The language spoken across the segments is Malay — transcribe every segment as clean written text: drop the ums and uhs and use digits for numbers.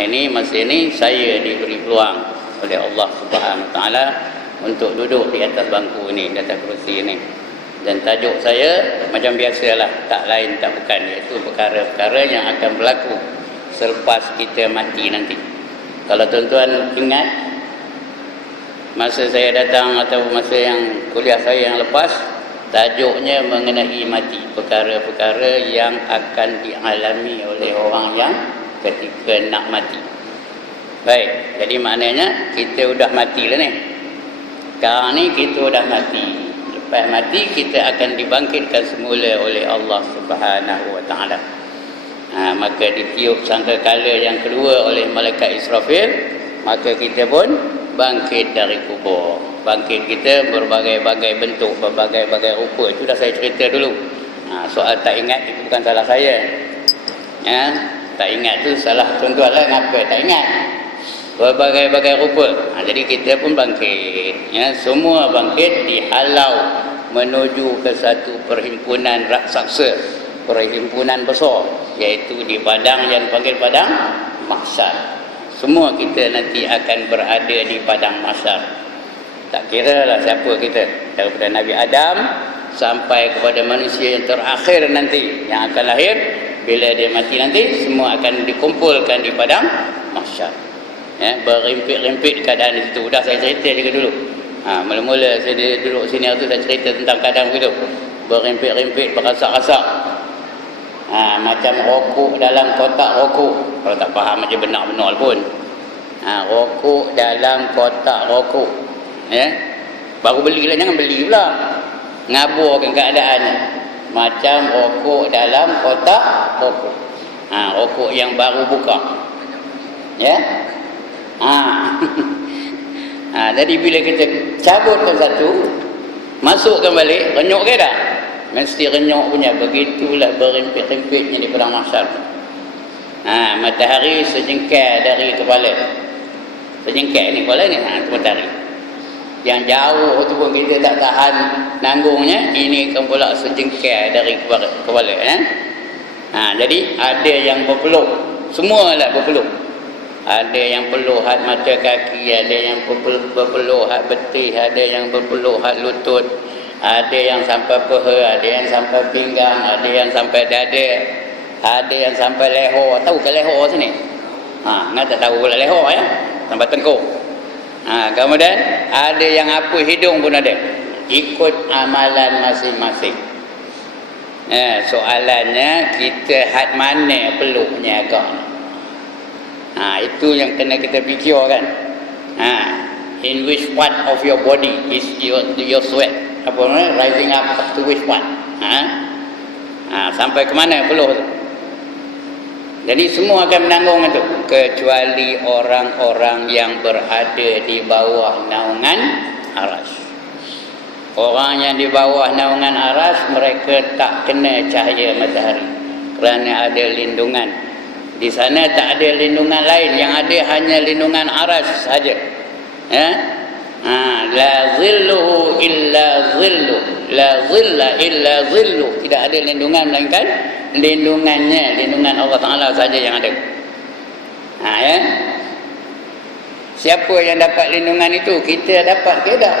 ini masa ini saya diberi peluang oleh Allah Subhanahu Wa Taala untuk duduk di atas bangku ini, di atas kerusi ini. Dan tajuk saya macam biasalah, tak lain tak bukan, iaitu perkara-perkara yang akan berlaku selepas kita mati nanti. Kalau tuan-tuan ingat masa saya datang atau masa yang kuliah saya yang lepas, tajuknya mengenai mati, perkara-perkara yang akan dialami oleh orang yang ketika nak mati. Baik, jadi maknanya kita sudah mati lah ni. Sekarang ni kita sudah mati. Lepas mati kita akan dibangkitkan semula oleh Allah Subhanahu Wa Taala. Maka ditiup sangkakala yang kedua oleh malaikat Israfil, maka kita pun bangkit dari kubur. Bangkit kita berbagai-bagai bentuk, berbagai-bagai rupa. Itu dah saya cerita dulu. Soal tak ingat itu bukan salah saya. Tak ingat tu salah tuan-tuan lah. Kenapa tak ingat? Berbagai-bagai rupa. Jadi kita pun bangkit. Semua bangkit dihalau menuju ke satu perhimpunan raksasa, perhimpunan besar, iaitu di padang yang dipanggil padang mahsyar. Semua kita nanti akan berada di padang mahsyar. Tak kira lah siapa kita, daripada Nabi Adam sampai kepada manusia yang terakhir nanti yang akan lahir. Bila dia mati nanti, semua akan dikumpulkan di padang mahsyar. Berimpit-rimpit keadaan itu. Dah saya cerita juga dulu. Mula-mula saya duduk sini tu saya cerita tentang keadaan begitu. Berimpit-rimpit, berasak-asak. Macam rokok dalam kotak rokok. Kalau tak faham macam benar-benar pun. Rokok dalam kotak rokok. Baru belilah, jangan beli pula. Ngaburkan keadaannya. Macam rokok dalam kotak rokok. Rokok yang baru buka. Jadi bila kita cabutkan satu, masukkan balik, renyuk ke dah? Mesti renyuk punya. Begitulah berimpit-rimpitnya di padang mahsyar. Matahari sejengkal dari kepala. Sejengkal ni kepala ni, matahari. Yang jauh tu pun kita tak tahan nanggungnya, ini kan pula sejengkal dari kepala. Jadi ada yang berpeluh, semualah berpeluh. Ada yang peluh had mata kaki, ada yang berpeluh had betis, ada yang berpeluh had lutut, ada yang sampai peha, ada yang sampai pinggang, ada yang sampai dada, ada yang sampai leher. Tahu ke leher sini? Nggak tak tahu pula leher ya, sampai tengkuk. Kemudian ada yang apa hidung pun ada. Ikut amalan masing-masing. Soalannya kita had mana peluhnya agak? Itu yang kena kita fikirkan. In which part of your body is your sweat? Apa namanya? Rising up to which part? Sampai ke mana peluh tu? Jadi semua akan menanggung itu, kecuali orang-orang yang berada di bawah naungan arasy. Orang yang di bawah naungan arasy, mereka tak kena cahaya matahari kerana ada lindungan. Di sana tak ada lindungan lain, yang ada hanya lindungan arasy saja. La zilluhu illa zillu, la zilla illa zillu. Tidak ada lindungan melainkan lindungannya, lindungan Allah Ta'ala saja yang ada. Siapa yang dapat lindungan itu? Kita dapat ke tak?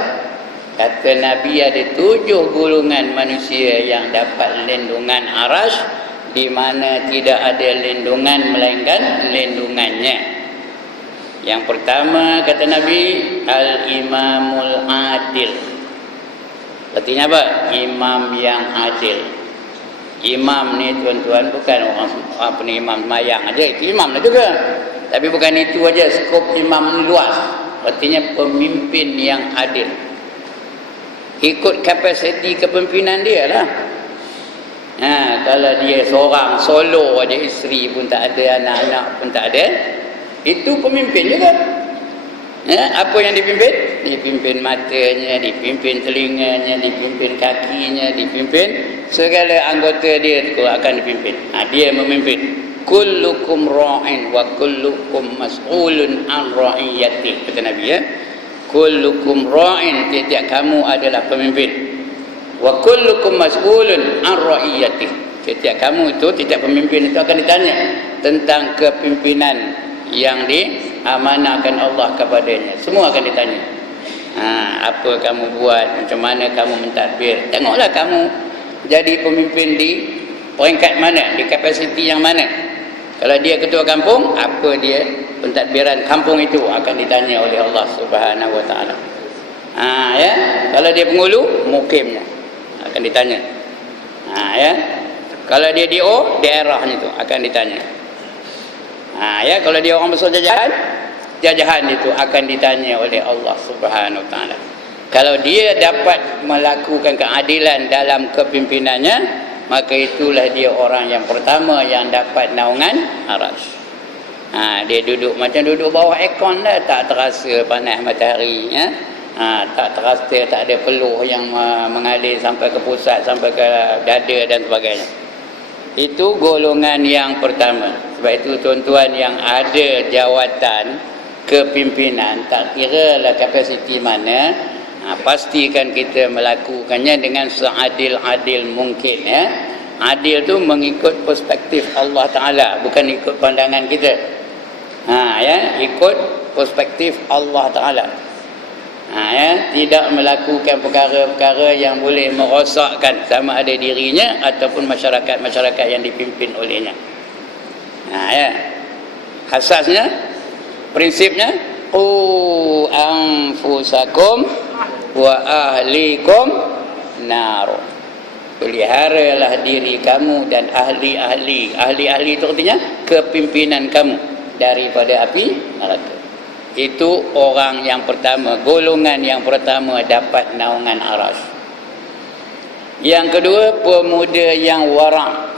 Kata Nabi, ada 7 golongan manusia yang dapat lindungan arasy, di mana tidak ada lindungan melainkan lindungannya. Yang pertama kata Nabi, al-imamul adil. Artinya apa? Imam yang adil. Imam ni tuan-tuan bukan orang apa ni imam semayang aja, itu imam lah juga. Tapi bukan itu aja, skop imam ni luas. Artinya pemimpin yang adil. Ikut kapasiti kepimpinan dia lah. Kalau dia seorang solo aja, isteri pun tak ada, anak-anak pun tak ada, itu pemimpin juga. Apa yang dipimpin? Dipimpin matanya, dipimpin telinganya, dipimpin kakinya, dipimpin segala anggota dia itu akan dipimpin. Dia memimpin. Kullukum ra'in wa kullukum mas'ulun an ra'iyati, kata Nabi ya. Kullukum ra'in, tiap-tiap kamu adalah pemimpin. Wa kullukum mas'ulun an ra'iyati. Setiap kamu itu, setiap pemimpin itu akan ditanya tentang kepimpinan yang diamanahkan Allah kepadanya. Semua akan ditanya. Apa kamu buat, macam mana kamu mentadbir. Tengoklah kamu jadi pemimpin di peringkat mana, di kapasiti yang mana. Kalau dia ketua kampung, apa dia pentadbiran kampung itu akan ditanya oleh Allah Subhanahu wa taala. Ya, kalau dia penghulu, mukimnya akan ditanya. Ya, kalau dia DO, daerahnya itu akan ditanya. Ya, kalau dia orang besar jajahan itu akan ditanya oleh Allah Subhanahu wa taala. Kalau dia dapat melakukan keadilan dalam kepimpinannya, maka itulah dia orang yang pertama yang dapat naungan arasy. Dia duduk macam duduk bawah aircon lah, tak terasa panas matahari, ya. Tak terasa, tak ada peluh yang mengalir sampai ke pusat, sampai ke dada dan sebagainya. Itu golongan yang pertama. Sebab itu tuan-tuan yang ada jawatan kepimpinan, tak kira lah kapasiti mana, pastikan kita melakukannya dengan seadil-adil mungkin, ya. Adil tu mengikut perspektif Allah Ta'ala, bukan ikut pandangan kita. Ya, ikut perspektif Allah Ta'ala. Ya, tidak melakukan perkara-perkara yang boleh merosakkan sama ada dirinya ataupun masyarakat-masyarakat yang dipimpin olehnya. Ya, asasnya, prinsipnya, qu anfusakum wa ahlikum nar. Peliharalah diri kamu dan ahli-ahli. Ahli-ahli itu artinya kepimpinan kamu daripada api neraka. Itu orang yang pertama, golongan yang pertama dapat naungan arasy. Yang kedua, pemuda yang wara'.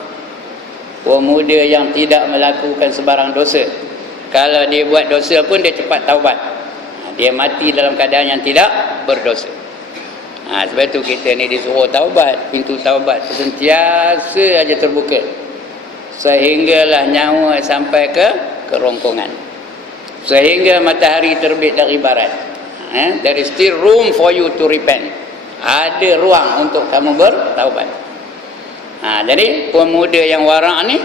Pemuda yang tidak melakukan sebarang dosa. Kalau dia buat dosa pun dia cepat taubat. Dia mati dalam keadaan yang tidak berdosa. Sebab itu kita ni disuruh taubat. Pintu taubat sentiasa aja terbuka, sehinggalah nyawa sampai ke kerongkongan, sehingga matahari terbit dari barat. There is still room for you to repent. Ada ruang untuk kamu bertaubat. Jadi pemuda yang wara' ni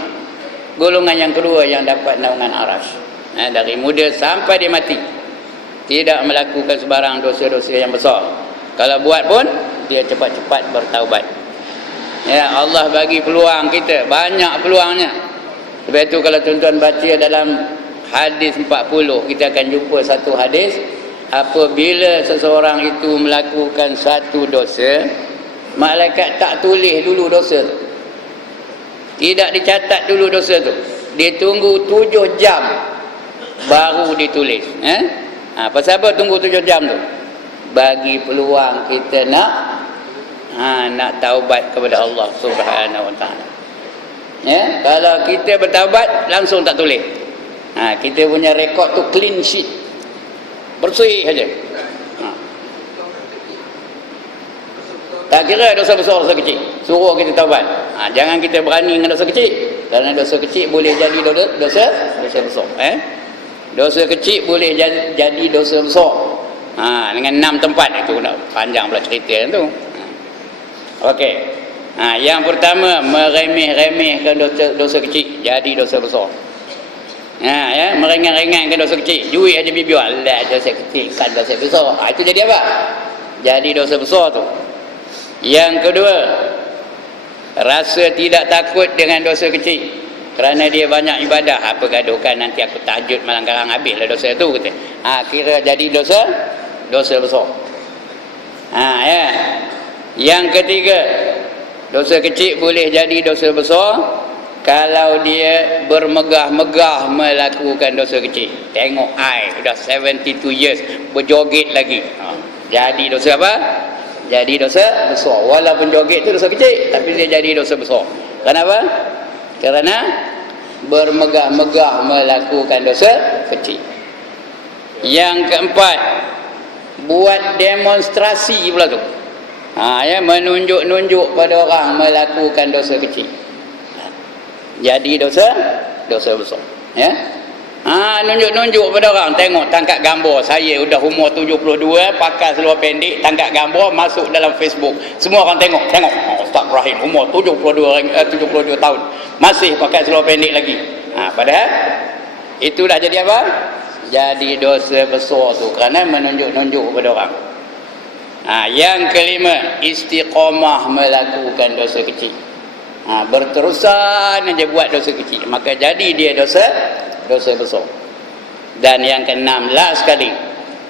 golongan yang kedua yang dapat naungan arasy. Dari muda sampai dia mati, tidak melakukan sebarang dosa-dosa yang besar. Kalau buat pun dia cepat-cepat bertaubat. Ya, Allah bagi peluang kita, banyak peluangnya. Sebab itu kalau tuan-tuan baca dalam hadis 40, kita akan jumpa satu hadis, apabila seseorang itu melakukan satu dosa, malaikat tak tulis dulu dosa tu. Tidak dicatat dulu dosa tu. Dia tunggu 7 jam baru ditulis. Pasal apa tunggu 7 jam tu? Bagi peluang kita nak taubat kepada Allah Subhanahu wa taala. Ya, kalau kita bertaubat langsung tak tulis. Kita punya rekod tu clean sheet. Bersih saja. Tak kira dosa besar, dosa kecil. Suruh kita taubat. Jangan kita berani dengan dosa kecil. Kerana dosa kecil boleh jadi dosa besar. Dosa kecil boleh jadi dosa besar. Dengan 6 tempat itu nak panjang pula cerita tu. Okey. Yang pertama, meremeh-remehkan dosa kecil jadi dosa besar. Ya, meringan-ringankan dosa kecil. Juit aja bibi, alah dosa kecil kan dosa besar. Itu jadi apa? Jadi dosa besar tu. Yang kedua, rasa tidak takut dengan dosa kecil. Kerana dia banyak ibadah, apa gaduhkan nanti aku tahajud malam garang habislah dosa tu kata. Kira jadi dosa besar. Ya. Yang ketiga, dosa kecil boleh jadi dosa besar kalau dia bermegah-megah melakukan dosa kecil. Tengok sudah 72 years berjoget lagi. Jadi dosa apa? Jadi dosa besar. Walaupun joget itu dosa kecil, tapi dia jadi dosa besar. Kenapa? Kerana bermegah-megah melakukan dosa kecil. Yang keempat, buat demonstrasi pula tu. Ya, menunjuk-nunjuk pada orang melakukan dosa kecil. Jadi dosa besar. Ya. Nunjuk-nunjuk pada orang, tengok tangkap gambar saya sudah umur 72, pakai seluar pendek, tangkap gambar masuk dalam Facebook. Semua orang tengok. Ustaz Ibrahim umur 72 tahun masih pakai seluar pendek lagi. Padahal Itu dah jadi apa? Jadi dosa besar tu kerana menunjuk-nunjuk kepada orang. Yang kelima, istiqamah melakukan dosa kecil. Berterusan aja buat dosa kecil, maka jadi dia dosa besar. Dan yang keenam, last sekali,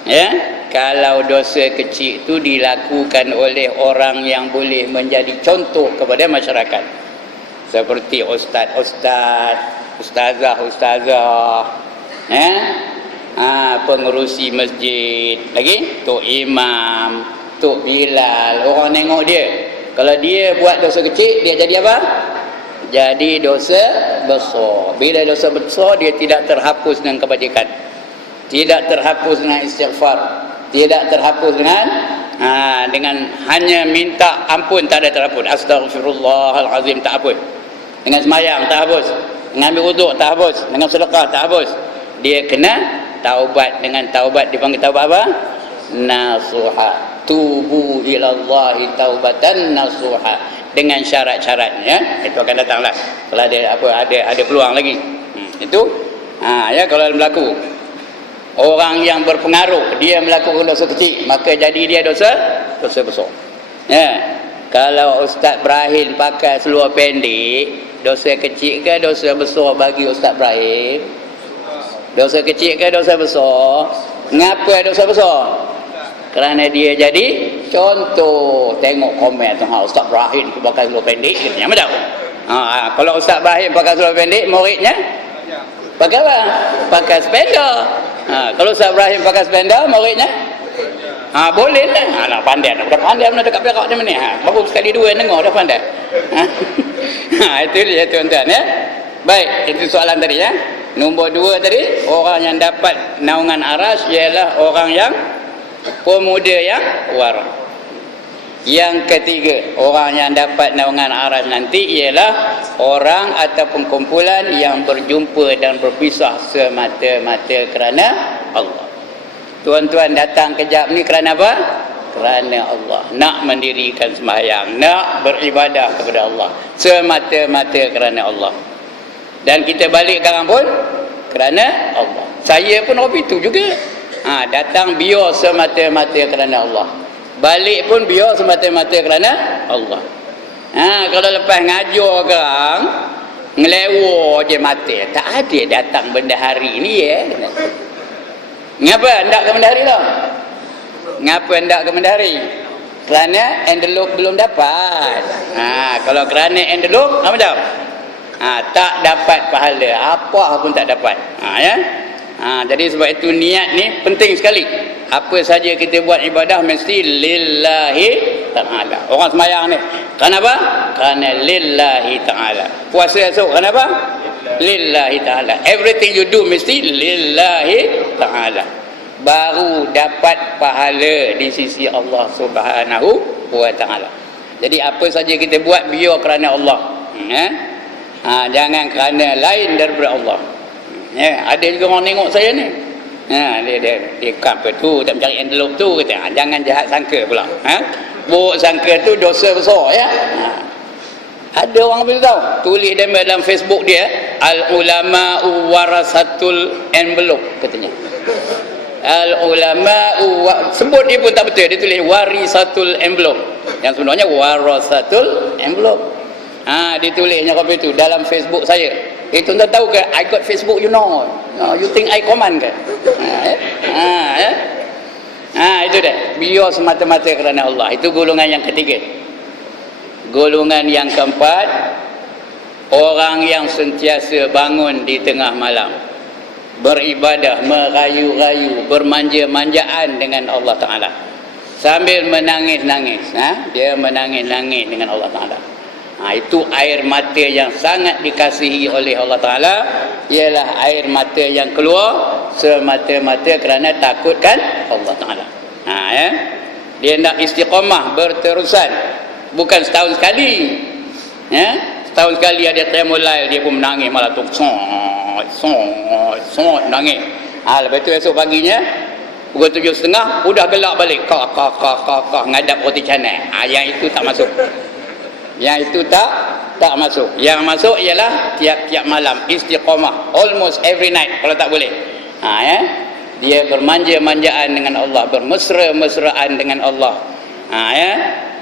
ya, kalau dosa kecil itu dilakukan oleh orang yang boleh menjadi contoh kepada masyarakat, seperti ustaz-ustaz, ustazah-ustazah, pengerusi masjid, lagi tok imam, tok bilal, orang tengok dia. Kalau dia buat dosa kecil, dia jadi apa? Jadi dosa besar. Bila dosa besar, dia tidak terhapus dengan kebajikan, tidak terhapus dengan istighfar, tidak terhapus dengan hanya minta ampun, tak ada terhapus. Astaghfirullahalazim, tak hapus. Dengan semayang tak hapus, mengambil wuduk tak hapus, dengan sedekah tak hapus. Dia kena taubat. Dengan taubat dipanggil taubat apa? Nasuha. Tubu ilallahi taubatan nasuha, dengan syarat-syaratnya. Itu akan datanglah kalau ada peluang lagi. Itu ya, kalau berlaku orang yang berpengaruh dia melakukan dosa kecil, maka jadi dia dosa besar. Ya, kalau Ustaz Ibrahim pakai seluar pendek, dosa kecil ke dosa besar bagi Ustaz Ibrahim? Dosa kecil ke dosa besar? Ngapa dosa besar? Kerana dia jadi contoh. Tengok komen tu, Ustaz Ibrahim pakai seluar pendek, katanya macam kalau Ustaz Ibrahim pakai seluar pendek, muridnya pakai apa? Pakai sepeda. Kalau Ustaz Ibrahim pakai sepeda, muridnya boleh lah. Nak pandai, dah pandai mana dekat Perak macam ni. Baru sekali dua dengar dah pandai. Itu dia tuan-tuan, ya. Baik, itu soalan tadi, ya. Nombor 2 tadi, orang yang dapat naungan aras ialah orang yang pemuda yang waras. Yang ketiga, orang yang dapat naungan aras nanti ialah orang ataupun kumpulan yang berjumpa dan berpisah semata-mata kerana Allah. Tuan-tuan datang kejap ni kerana apa? Kerana Allah. Nak mendirikan sembahyang, nak beribadah kepada Allah, semata-mata kerana Allah. Dan kita balik sekarang pun kerana Allah. Saya pun hobi itu juga. Datang biar semata-mata kerana Allah, balik pun biar semata-mata kerana Allah. Kalau lepas ngajar orang ngelewa je mata, tak ada datang bendahari ni, ya. Ngapa hendak ke bendahari tau? Ngapa hendak ke bendahari? Kerana envelope belum dapat. Kalau kerana envelope, apa dah? Tak dapat pahala, apa pun tak dapat. Ya. Jadi sebab itu niat ni penting sekali. Apa saja kita buat ibadah mesti lillahi ta'ala. Orang semayang ni kenapa? Kerana lillahi ta'ala. Puasa esok kenapa? Lillahi ta'ala. Everything you do mesti lillahi ta'ala. Baru dapat pahala di sisi Allah Subhanahu wa ta'ala. Jadi apa saja kita buat biar kerana Allah, jangan kerana lain daripada Allah. Ya, ada juga orang tengok saya ni. Dia apa tu, tak mencari envelope tu, kata jangan jahat sangka pula. Buruk sangka tu dosa besar, ya. Ada orang begitu tahu, tulis dalam Facebook dia, al ulama warasatul envelope, katanya. Al ulama sebut dia pun tak betul, dia tulis warisatul envelope, yang sebenarnya warasatul envelope. Ditulisnya kopi itu dalam Facebook saya. Tuan-tuan tahu ke? I got Facebook, you know. You think I command ke? Itu dah. Biar semata-mata kerana Allah. Itu golongan yang ketiga. Golongan yang keempat, orang yang sentiasa bangun di tengah malam, beribadah, merayu-rayu, bermanja-manjaan dengan Allah Ta'ala, sambil menangis-nangis. Dia menangis-nangis dengan Allah Ta'ala. Itu air mata yang sangat dikasihi oleh Allah Ta'ala. Ialah air mata yang keluar semata-mata kerana takutkan Allah Ta'ala. Ya? Dia nak istiqamah berterusan, bukan setahun sekali. Ya? Setahun sekali ada qiyamul lail, dia pun menangis malah tu nangis. Lepas tu esok paginya pukul 7.30 udah gelap balik, kah ngadap roti canai. Yang itu tak masuk. Yang itu tak tak masuk. Yang masuk ialah tiap-tiap malam istiqamah, almost every night kalau tak boleh. Ya. Dia bermanja-manjaan dengan Allah, bermesra-mesraan dengan Allah. Ya.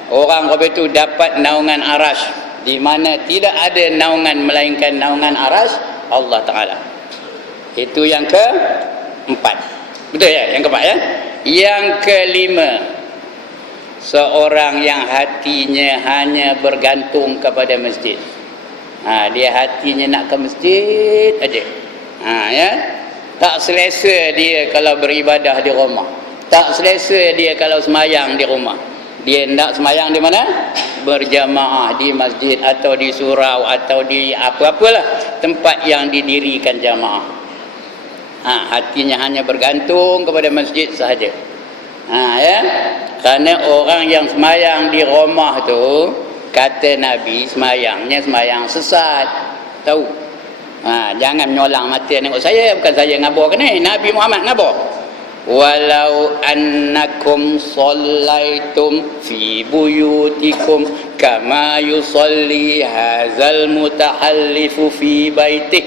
Orang apa itu dapat naungan arasy, di mana tidak ada naungan melainkan naungan arasy Allah Taala. Itu yang keempat. Betul ya? Yang keempat ya. Yang kelima, seorang yang hatinya hanya bergantung kepada masjid. Dia hatinya nak ke masjid aja. Ya. Tak selesa dia kalau beribadah di rumah. Tak selesa dia kalau semayang di rumah. Dia hendak semayang di mana? Berjamaah di masjid atau di surau atau di apa-apalah tempat yang didirikan jamaah. Hatinya hanya bergantung kepada masjid sahaja. Ya. Kerana orang yang semayang di rumah tu, kata Nabi, semayangnya semayang sesat. Tahu? Jangan menyolang mata tengok saya, bukan saya ngabur ke ni, Nabi Muhammad ngabur. Walau annakum sallaitum fi buyutikum kama yusalli hadzal mutahallifu fi baitih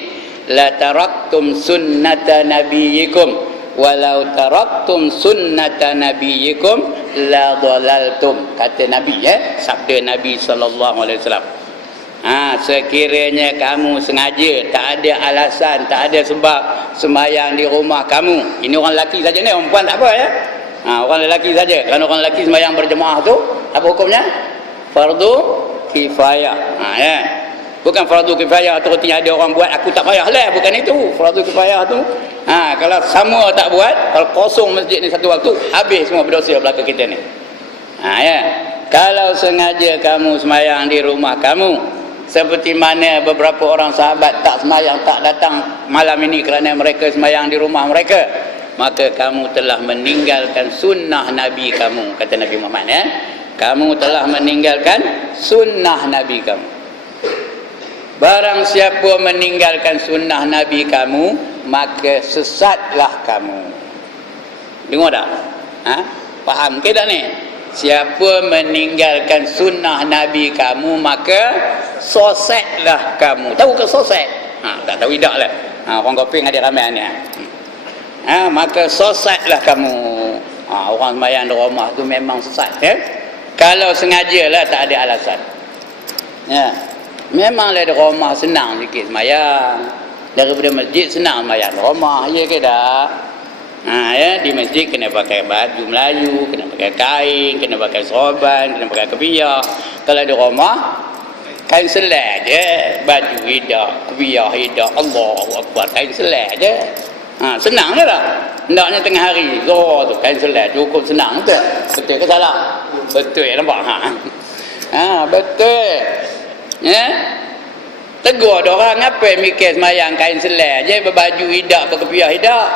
la taraktum sunnata nabiyikum walau taraktum sunnata nabiyikum la dhalaltum, kata Nabi sabda Nabi sallallahu alaihi wasallam. Sekiranya kamu sengaja, tak ada alasan, tak ada sebab sembahyang di rumah kamu. Ini orang lelaki saja ni, orang perempuan tak apa ya. Orang lelaki saja. Kerana orang lelaki sembahyang berjemaah tu apa hukumnya? Fardu kifayah. Ya. Bukan fardu kifayah tu artinya ada orang buat aku tak payahlah, bukan itu. Fardu kifayah tu kalau sama tak buat, kalau kosong masjid ni satu waktu, habis semua berdosa belaka kita ni. Ya. Kalau sengaja kamu sembahyang di rumah kamu, seperti mana beberapa orang sahabat tak sembahyang, tak datang malam ini kerana mereka sembahyang di rumah mereka, maka kamu telah meninggalkan sunnah Nabi kamu, kata Nabi Muhammad. Kamu telah meninggalkan sunnah Nabi kamu. Barang siapa meninggalkan sunnah Nabi kamu, maka sesatlah kamu. Dengar tak? Faham ke tak ni? Siapa meninggalkan sunnah Nabi kamu, maka soseklah kamu. Tahu ke sosek? Tak tahu tidak lah. Orang Koping ada ramai ni. Maka soseklah kamu. Orang sembahyang di rumah tu memang sesat. Kalau sengajalah, tak ada alasan. Memanglah di rumah senang sikit sembahyang. Daripada masjid senang sembahyang di rumah. Ya ke tak? Di masjid kena pakai baju Melayu, kena pakai kain, kena pakai sorban, kena pakai kebiah. Kalau di rumah kain selai je, baju hidak, kebiah hidak, Allahu Akbar, kain selai je. Senang je lah. Hendaknya tengah hari Zuhur tu kain selai cukup senang tu. Betul ke salah? Betul ya, nampak? Betul. Tegur ada orang, apa mikir semayang kain selai je, berbaju hidak, berkepiah hidak.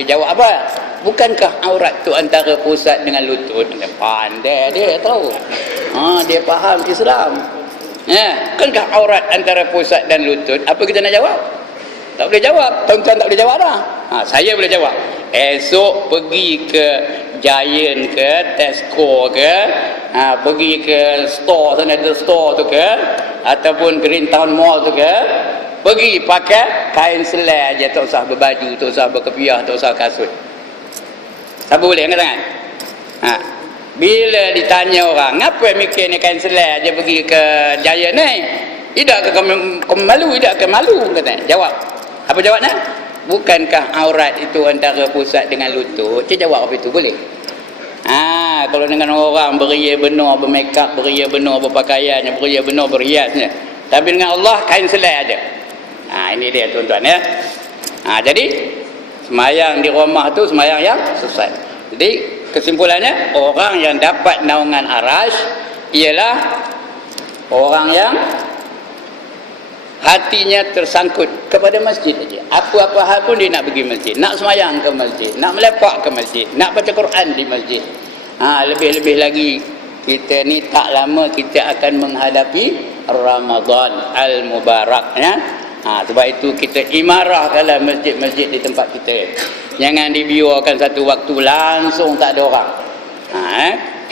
Dia jawab apa? Bukankah aurat tu antara pusat dengan lutut? Dia pandai dia tahu. Dia faham Islam. Bukankah aurat antara pusat dan lutut? Apa kita nak jawab? Tak boleh jawab. Tuan-tuan tak boleh jawab dah. Saya boleh jawab. Esok pergi ke Giant ke Tesco ke, pergi ke store sana, ada store tu ke, ataupun Green Town Mall tu ke, pergi pakai kain selai aja, tak usah berbaju, tak usah berkepiah, tak usah kasut. Siapa boleh angkat tangan? Bila ditanya orang, ngapa mikir ni kain selai aja pergi ke Giant ni? Tidak ke kamu malu, tidak ke malu? Kata. Jawab. Apa jawabnya? Bukankah aurat itu antara pusat dengan lutut? Dia jawab apa itu? Boleh? Kalau dengan orang beria benar bermakeup, beria benar berpakaiannya, beria benar berhiasnya, tapi dengan Allah kain selai aja. Ini dia tuan-tuan ya. Jadi semayang di rumah tu semayang yang sesat. Jadi kesimpulannya, orang yang dapat naungan arasy ialah orang yang hatinya tersangkut kepada masjid saja. Apa-apa hal pun dia nak pergi masjid, nak semayang ke masjid, nak melepak ke masjid, nak baca Quran di masjid. Lebih-lebih lagi kita ni tak lama kita akan menghadapi Ramadan Al-Mubarak ya. Sebab itu kita imarahkanlah masjid-masjid di tempat kita. Jangan dibiarkan satu waktu langsung tak ada orang.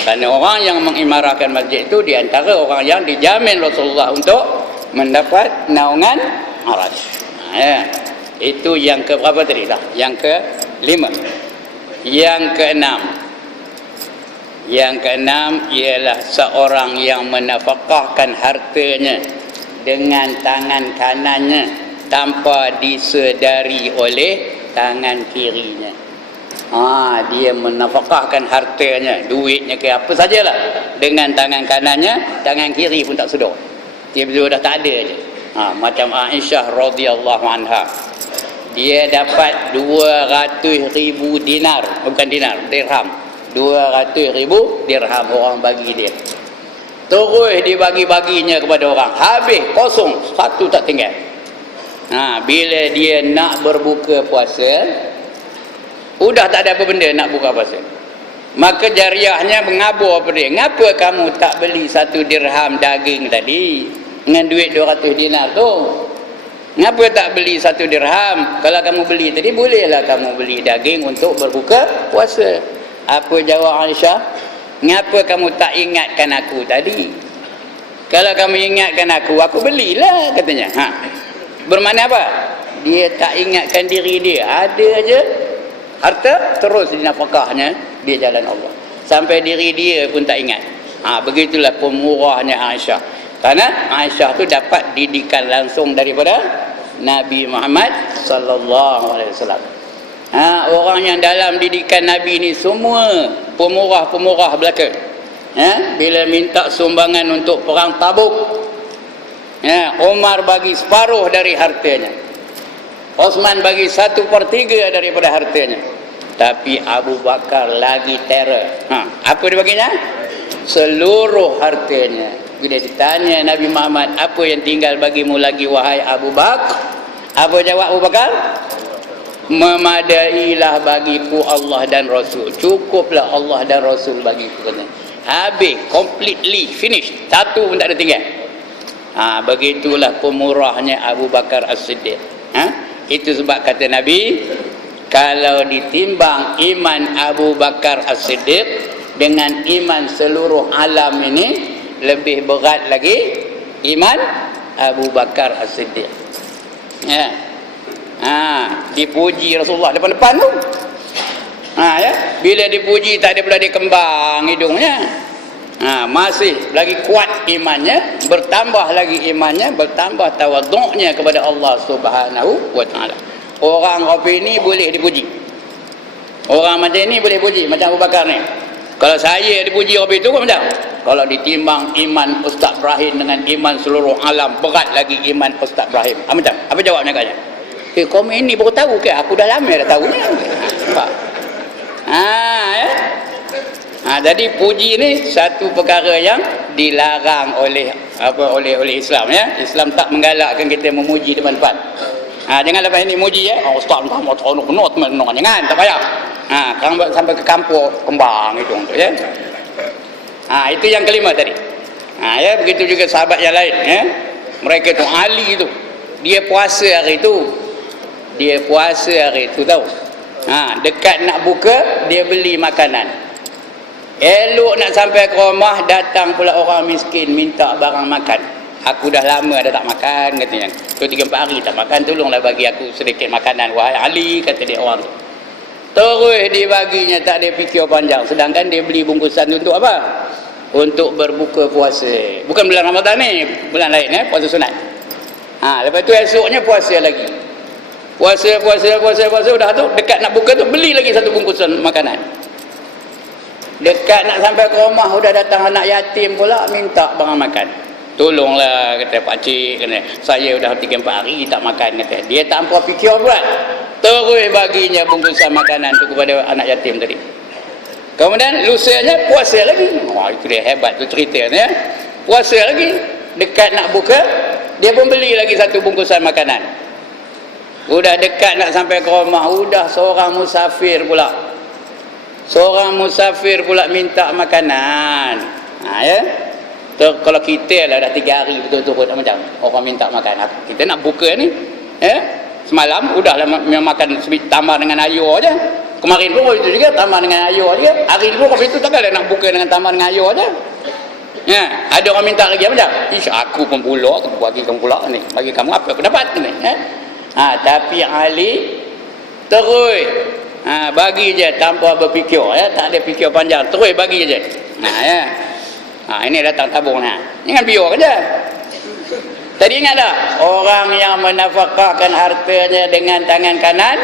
Kerana orang yang mengimarahkan masjid itu di antara orang yang dijamin Rasulullah untuk mendapat naungan arasy. Ya. Itu yang ke berapa tadi dah? Yang ke-5. Yang ke-6. Yang ke-6 ialah seorang yang menafkahkan hartanya dengan tangan kanannya tanpa disedari oleh tangan kirinya. Dia menafkahkan hartanya, duitnya ke apa sajalah dengan tangan kanannya, tangan kiri pun tak sedar. Dia bila dah tak ada je. Macam Aisyah radhiyallahu anha. Dia dapat 200,000 dinar, bukan dinar, dirham. 200,000 dirham orang bagi dia. Terus dibagi-baginya kepada orang. Habis kosong, satu tak tinggal. Bila dia nak berbuka puasa, udah tak ada apa benda nak buka puasa. Maka jariahnya mengabur pada dia. Ngapa kamu tak beli 1 dirham daging tadi dengan duit 200 dinar tu? Ngapa tak beli 1 dirham? Kalau kamu beli tadi, bolehlah kamu beli daging untuk berbuka puasa. Apa jawab Aisyah? Ngapa kamu tak ingatkan aku tadi? Kalau kamu ingatkan aku belilah, katanya. Bermakna apa? Dia tak ingatkan diri dia. Ada aja harta, terus dinafkahnya di jalan Allah. Sampai diri dia pun tak ingat. Begitulah pemurahnya Aisyah. Karena Aisyah tu dapat didikan langsung daripada Nabi Muhammad sallallahu alaihi wasallam. Orang yang dalam didikan Nabi ni semua pemurah-pemurah belaka. Bila minta sumbangan untuk perang Tabuk, Umar bagi separuh dari hartanya. Osman bagi 1/3 daripada hartanya. Tapi Abu Bakar lagi terror. Apa dia baginya? Seluruh hartanya. Bila ditanya Nabi Muhammad, apa yang tinggal bagimu lagi wahai Abu Bakar? Apa jawab Abu Bakar? Memadailah bagiku Allah dan Rasul. Cukuplah Allah dan Rasul bagiku. Habis, completely finished. Satu pun tak ada tinggal. Begitulah pemurahnya Abu Bakar As-Siddiq. Itu sebab kata Nabi, kalau ditimbang iman Abu Bakar As-Siddiq dengan iman seluruh alam ini, lebih berat lagi iman Abu Bakar As-Siddiq. Dipuji Rasulullah depan-depan tu. Bila dipuji tak ada pula dia kembang hidungnya. Masih lagi kuat imannya, bertambah lagi imannya, bertambah tawaduknya kepada Allah Subhanahu wa taala. Orang kopi ni boleh dipuji. Orang macam ni boleh puji, macam Abu Bakar ni. Kalau saya dipuji kopi itu macam, kalau ditimbang iman Ustaz Ibrahim dengan iman seluruh alam, berat lagi iman Ustaz Ibrahim. Macam apa jawabnya katanya? Kau ini baru tahu ke? Aku dah lama dah tahu ni. Jadi puji ni satu perkara yang dilarang oleh Islam, ya. Islam tak menggalakkan kita memuji depan-depan. Jangan lepas ini muji, Ustaz entah mau tahu nak teman-teman, jangan, tak payah. Sampai ke kampung kembang itu, ya. Itu yang kelima tadi. Ya, begitu juga sahabat yang lain, ya. Mereka tu Ali tu. Dia puasa hari tu. Tahu. Dekat nak buka, dia beli makanan. Elok nak sampai ke rumah, datang pula orang miskin minta barang makan. Aku dah lama dah tak makan, katanya. 3-4 hari tak makan, tolonglah bagi aku sedikit makanan wahai Ali, kata dia orang tu. Terus dibaginya, tak ada fikir panjang. Sedangkan dia beli bungkusan untuk apa? Untuk berbuka puasa. Bukan bulan Ramadan ni, bulan lain, puasa sunat. Lepas tu esoknya puasa lagi. Puasa dah tu dekat nak buka tu beli lagi satu bungkusan makanan. Dekat nak sampai ke rumah sudah datang anak yatim pula minta barang makan. Tolonglah, kata pakcik, kata saya dah 3-4 hari tak makan, kata. Dia tanpa fikir berat, terus baginya bungkusan makanan tu kepada anak yatim tadi. Kemudian lusanya puasa lagi. Itu dia hebat tu ceritanya. Puasa lagi, dekat nak buka, dia pun beli lagi satu bungkusan makanan. Udah dekat nak sampai ke rumah, udah seorang musafir pula minta makanan. Ya. Kalau kita lah dah 3 hari betul-betul macam orang minta makan. Kita nak buka ni, semalam udahlah makan tambah dengan air aja. Kemarin pun itu juga tambah dengan air aja. Hari ni pun itu takkanlah nak buka dengan tambah dengan air aja. Ada orang minta lagi macam, ish aku pun pula, aku bagi kamu pula ni. Bagi kamu apa aku dapat ni. Tapi Ali terus bagi je tanpa berfikir, tak ada fikir panjang, terus bagi je. Ini datang tabung jangan biar aja. Tadi ingat tak? Orang yang menafkahkan hartanya dengan tangan kanan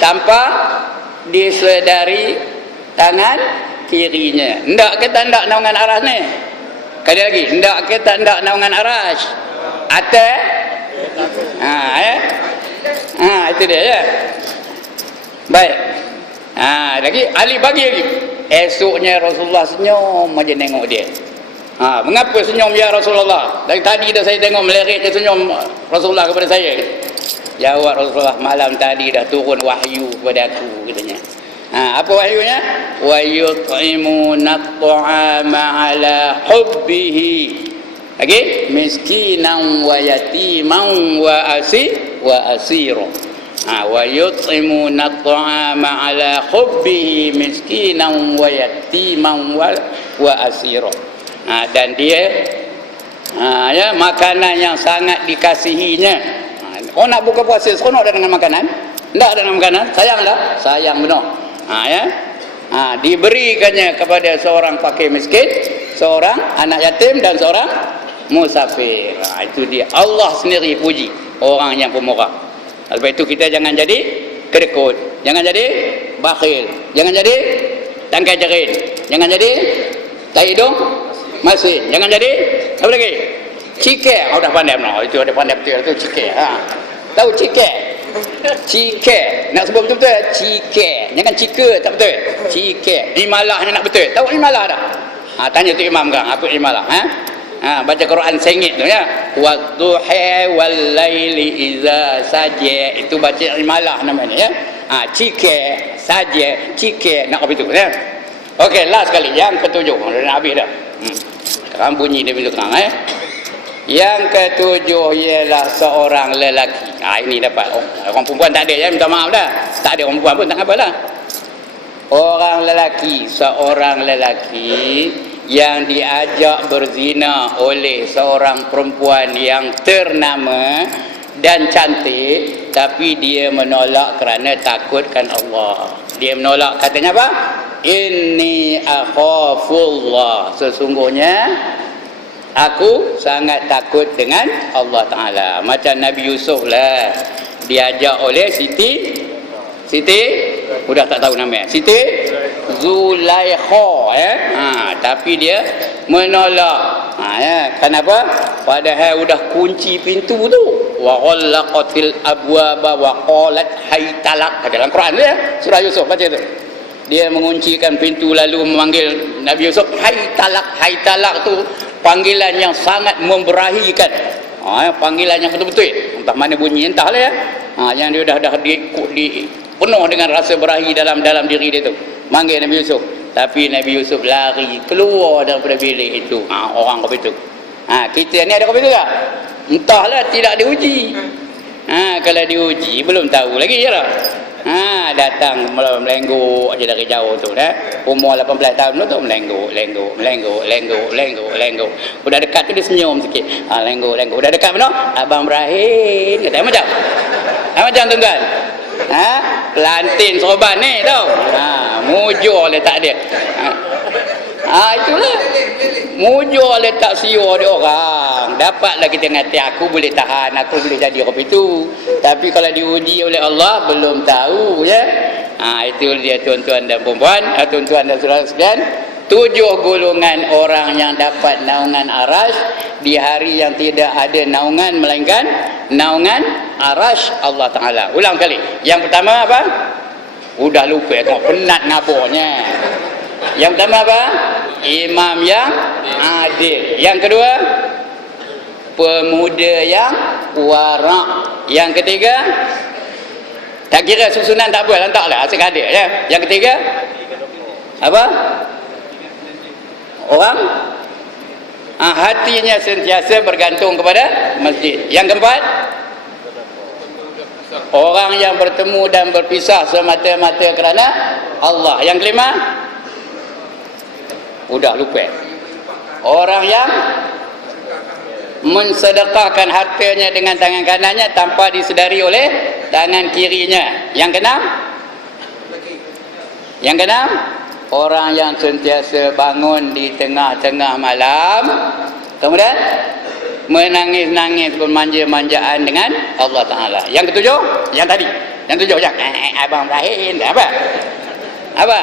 tanpa disedari tangan kirinya. Ndak ke tak ndak naungan aras ni? Kali lagi, ndak ke tak ndak naungan aras? Atas? Itu dia ya. Baik. Lagi Ali bagi lagi. Esoknya Rasulullah senyum aja nengok dia. Mengapa senyum ya Rasulullah? Dari tadi dah saya tengok melirik dia senyum Rasulullah kepada saya. Jawab Rasulullah, malam tadi dah turun wahyu kepada aku katanya. Apa wahyunya? Wa yut'imuna at'ama ala hubbihi. Okey, miskinan wa yatiman wa asira. Wa yut'imuna at'ama ala hubbihi miskinan wa yatiman wa asira. Dan dia makanan yang sangat dikasihinya. Orang nak buka puasa seronok dah dengan makanan? Tak ada dengan makanan? Sayang tak? Sayang benar. Diberikannya kepada seorang fakir miskin, seorang anak yatim dan seorang musafir. Itu dia. Allah sendiri puji orang yang pemurah. Lepas itu kita jangan jadi kedekut, jangan jadi bakhil, jangan jadi tangkai jerit, jangan jadi tai hidung masin, jangan jadi apa lagi? Cike. Dah pandai benar. Itu ada pandai betul tu cike. Tahu cike? Cike. Nak sebut betul-betul cike. Jangan cike tak betul. Cike. Imalahnya nak betul. Tahu imalah tak? Tanya tu imam kan, apa imalah? Baca Quran sengit tu ya. Wadduha wal laili iza saja. Itu baca imalah namanya ya. Cike, saja, cike nak apa itu ya. Okey, last sekali yang ketujuh. Dah habis dah. Sekarang bunyi dia bila terang Yang ketujuh ialah seorang lelaki. Ini dapat orang perempuan tak ada ya, minta maaf dah. Tak ada orang perempuan pun tak apalah. Seorang lelaki yang diajak berzina oleh seorang perempuan yang ternama dan cantik, tapi dia menolak kerana takutkan Allah. Dia menolak, katanya apa? Inni akhafullah. Sesungguhnya aku sangat takut dengan Allah Ta'ala. Macam Nabi Yusuf lah, diajak oleh Siti sudah tak tahu namanya, Siti Zulaikha tapi dia menolak. Kenapa? Padahal sudah kunci pintu tu. Wa ghallaqatil abwaba wa qalat haytalak. Dalam Quran tu ya, surah Yusuf baca tu. Dia menguncikan pintu lalu memanggil Nabi Yusuf haytalak. Haytalak tu panggilan yang sangat memberahikan. Panggilan yang betul-betul. Entah mana bunyi entahlah ya. Yang dia dah penuh dengan rasa berahi dalam diri dia tu. Manggil Nabi Yusuf. Tapi Nabi Yusuf lari keluar daripada bilik itu. Orang kau itu. Kita ni ada kau itu tak? Entahlah, tidak diuji. Kalau diuji belum tahu lagi je lah. Datang melengguk aja dari jauh tu dah. Umur 18 tahun tu melengguk. Udah dekat tu dia senyum sikit. Lengguk. Udah dekat benar? Abang Ibrahim kata macam. Macam tuan-tuan. Pelantin sorban ni tau. Mujur letak dia. Itulah. Mujur letak siwa dia orang. Dapatlah kita ngati aku boleh tahan, aku boleh jadi apa itu. Tapi kalau diuji oleh Allah belum tahu ya. Itu dia tuan-tuan dan puan-puan, tuan-tuan dan saudara sekalian. 7 golongan orang yang dapat naungan arasy di hari yang tidak ada naungan melainkan naungan arasy Allah Ta'ala. Ulang kali. Yang pertama apa? Udah lupa, tengok penat ngaburnya. Yang pertama apa? Imam yang adil. Yang kedua, pemuda yang warak. Yang ketiga, tak kira susunan tak apa, lantaklah asyik ada ya. Yang ketiga apa? Orang hatinya sentiasa bergantung kepada masjid. Yang keempat, orang yang bertemu dan berpisah semata-mata kerana Allah. Yang kelima, udah lupa. Orang yang mensedekahkan hartanya dengan tangan kanannya tanpa disedari oleh tangan kirinya. Yang keenam, orang yang sentiasa bangun di tengah-tengah malam, kemudian menangis-nangis bermanja-manjaan dengan Allah Ta'ala. Yang ketujuh, yang tadi. Yang tujuh, Abang Rahim. Apa?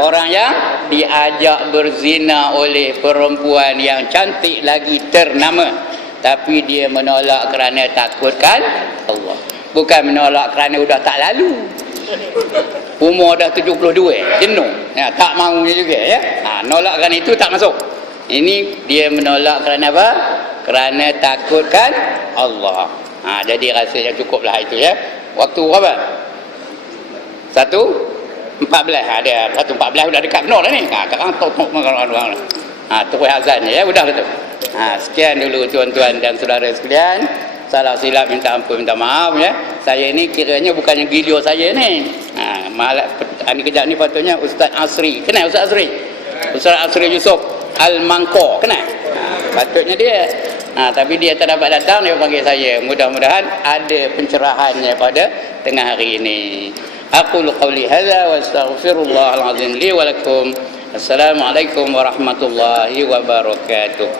Orang yang diajak berzina oleh perempuan yang cantik lagi ternama, tapi dia menolak kerana takutkan Allah. Bukan menolak kerana sudah tak lalu. Umur dah 72, jenuh. Tak maunya juga ya. Nolak kerana itu tak masuk. Ini dia menolak kerana apa? Kerana takutkan Allah. Jadi rasanya cukuplah itu ya. Waktu apa? 1:14 ada. 1:14 sudah dekat benar dah ni. Sekarang terus azannya ya. Sudah tu. Sekian dulu tuan-tuan dan saudara sekalian. Salah silap minta ampun, minta maaf ya. Saya ni kiranya bukannya video saya ni. Malah ni kejap ni patutnya Ustaz Asri. Kenal Ustaz Asri? Ustaz Asri Yusof Al-Mangko. Kenal? Patutnya dia. Tapi dia tak dapat datang, dia panggil saya. Mudah-mudahan ada pencerahannya pada tengah hari ini. Aqulu qawli hadza wa astaghfirullahal azim li wa lakum. Assalamualaikum warahmatullahi wabarakatuh.